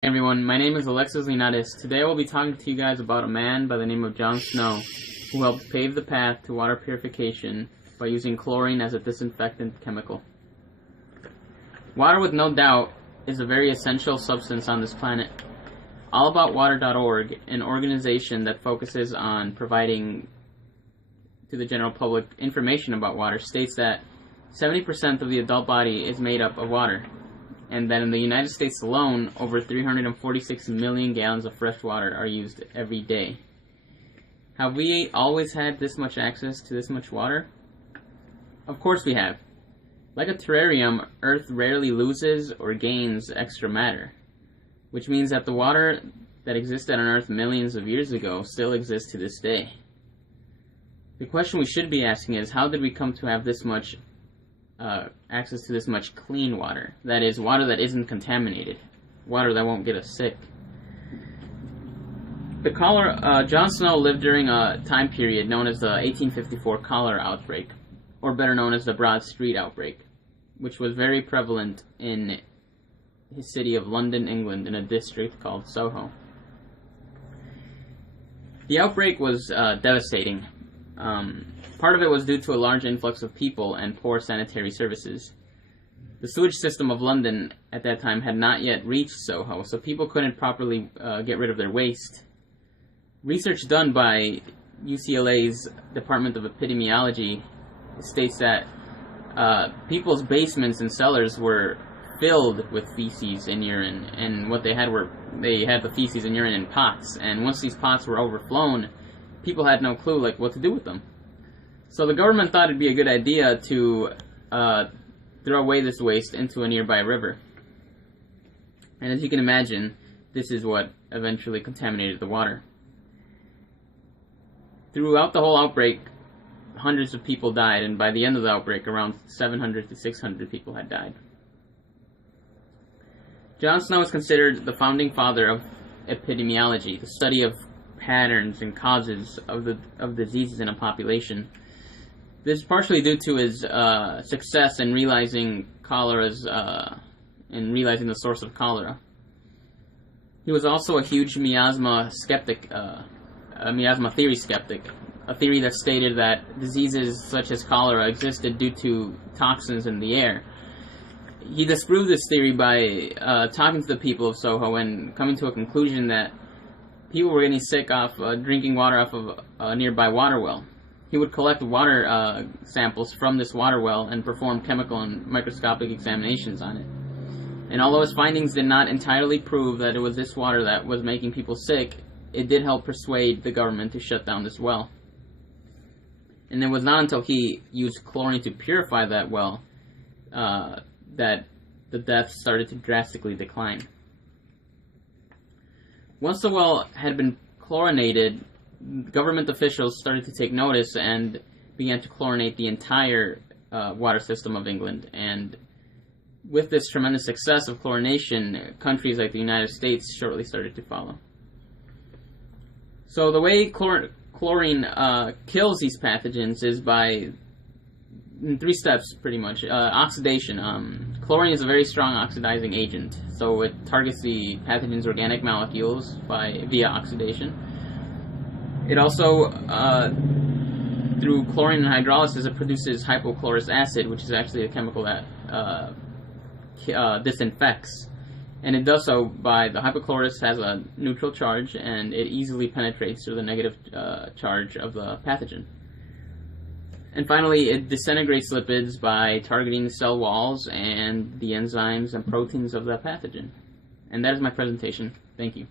Hey everyone, my name is Alexis Linares. Today I will be talking to you guys about a man by the name of John Snow, who helped pave the path to water purification by using chlorine as a disinfectant chemical. Water, with no doubt, is a very essential substance on this planet. AllAboutWater.org, an organization that focuses on providing to the general public information about water, states that 70% of the adult body is made up of water, and that in the United States alone, over 346 million gallons of fresh water are used every day. Have we always had this much access to this much water? Of course we have. Like a terrarium, Earth rarely loses or gains extra matter, which means that the water that existed on Earth millions of years ago still exists to this day. The question we should be asking is, how did we come to have this much access to this much clean water? That is, water that isn't contaminated, water that won't get us sick. John Snow lived during a time period known as the 1854 cholera outbreak, or better known as the Broad Street outbreak, which was very prevalent in his city of London, England, in a district called Soho. The outbreak was devastating. Part of it was due to a large influx of people and poor sanitary services. The sewage system of London at that time had not yet reached Soho, so people couldn't properly get rid of their waste. Research done by UCLA's Department of Epidemiology states that people's basements and cellars were filled with feces and urine, and what they had the feces and urine in pots, and once these pots were overflown, people had no clue what to do with them. So the government thought it'd be a good idea to throw away this waste into a nearby river. And as you can imagine, this is what eventually contaminated the water. Throughout the whole outbreak, hundreds of people died, and by the end of the outbreak, around 700 to 600 people had died. John Snow is considered the founding father of epidemiology, the study of patterns and causes of diseases in a population. This is partially due to his success in realizing the source of cholera. He was also a huge miasma skeptic, a miasma theory skeptic, a theory that stated that diseases such as cholera existed due to toxins in the air. He disproved this theory by talking to the people of Soho and coming to a conclusion that people were getting sick off drinking water off of a nearby water well. He would collect water samples from this water well and perform chemical and microscopic examinations on it. And although his findings did not entirely prove that it was this water that was making people sick, it did help persuade the government to shut down this well. And it was not until he used chlorine to purify that well that the deaths started to drastically decline. Once the well had been chlorinated, government officials started to take notice and began to chlorinate the entire water system of England. And with this tremendous success of chlorination, countries like the United States shortly started to follow. So the way chlorine kills these pathogens is in 3 steps, pretty much. Oxidation. Chlorine is a very strong oxidizing agent, so it targets the pathogen's organic molecules via oxidation. It also, through chlorine and hydrolysis, it produces hypochlorous acid, which is actually a chemical that disinfects. And it does so by the hypochlorous has a neutral charge, and it easily penetrates through the negative charge of the pathogen. And finally, it disintegrates lipids by targeting cell walls and the enzymes and proteins of the pathogen. And that is my presentation. Thank you.